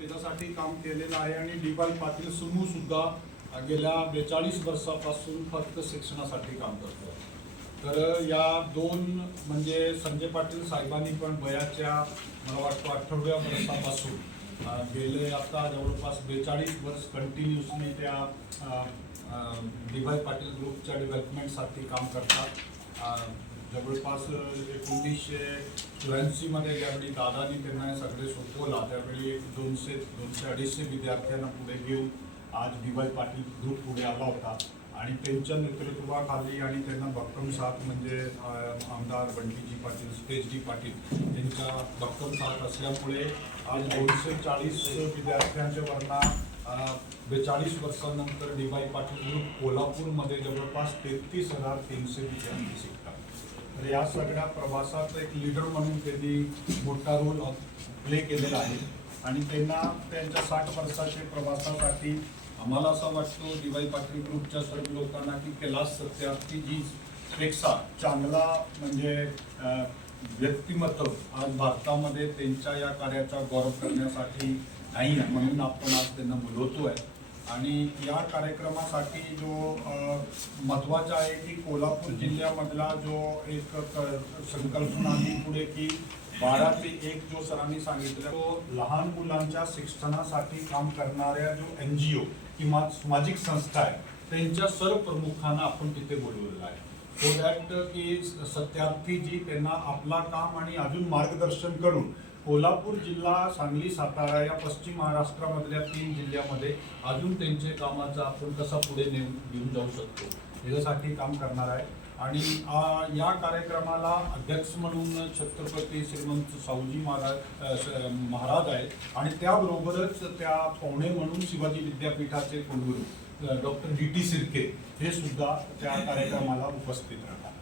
त्याच्यासाठी काम केलेलं आहे आणि डी वाय पाटील सुमू सुद्धा गेल्या बेचाळीस वर्षापासून फक्त शिक्षणासाठी काम करतो तर या दोन म्हणजे संजय पाटील साहेबांनी पण वयाच्या मला वाटतं अठराव्या वर्षापासून गेले आता जवळपास बेचाळीस वर्ष कंटिन्युअसली त्या डी वाय पाटील ग्रुपच्या डेव्हलपमेंटसाठी काम करतात. जवळपास एकोणीसशे चौऱ्याऐंशीमध्ये ज्यावेळी दादानी त्यांना हे सगळे सोपवला त्यावेळी एक दोनशे दोनशे अडीचशे विद्यार्थ्यांना पुढे घेऊन आज डी वाय पाटील ग्रुप पुढे आला होता. आणि त्यांच्या नेतृत्वाखाली आणि त्यांना भक्कम साथ म्हणजे आमदार बंडीजी पाटील स्टेज डी पाटील यांच्या भक्कम साथ असल्यामुळे आज दोनशे चाळीस विद्यार्थ्यांच्या वरना बेचाळीस वर्षानंतर डी वाय पाटील ग्रुप कोल्हापूरमध्ये जवळपास तेहतीस हजार तीनशे विद्यार्थी शिकतात. तर या सगळ्या प्रवासात एक लीडर म्हणून त्यांनी मोठा रोल प्ले केलेला आहे. आणि त्यांना त्यांच्या साठ वर्षाच्या प्रवासासाठी आम्हाला असं वाटतो दिवाळी पाटील ग्रुपच्या सर्व लोकांना की कैलास सत्यार्थी जी पेक्षा चांगला म्हणजे व्यक्तिमत्व आज भारतामध्ये त्यांच्या या कार्याचा गौरव करण्यासाठी नाही आहे. म्हणून आपण आज त्यांना बोलवतो आहे आणि या कार्यक्रमासाठी जो महत्त्वाचा आहे की कोल्हापूर जिल्ह्यामधला जो एक क- संकल्पना आली पुढे की बारा ते एक जो सरांनी सांगितलं तो लहान मुलांच्या शिक्षणासाठी काम करणाऱ्या जो एन जी ओ किंवा सामाजिक संस्था आहे त्यांच्या सर्व प्रमुखांना आपण तिथे बोलवलेलं आहे. सो दॅट की सत्यार्थी जी त्यांना आपला काम आणि अजून मार्गदर्शन करून कोल्हापूर जिल्हा सांगली सातारा या पश्चिम महाराष्ट्रामधल्या तीन जिल्ह्यामध्ये अजून त्यांचे कामाचा आपण कसा पुढे नेऊन घेऊन जाऊ शकतो. याच्यासाठी काम करणार आहे. आणि या कार्यक्रमाला अध्यक्ष म्हणून छत्रपती श्रीमंत साहूजी महाराज महाराज आहेत. आणि त्याबरोबरच त्या पाहुणे म्हणून शिवाजी विद्यापीठाचे कुलगुरू. डॉक्टर डी टी सिरके हे सुद्धा त्या कार्यक्रमाला उपस्थित राहतात.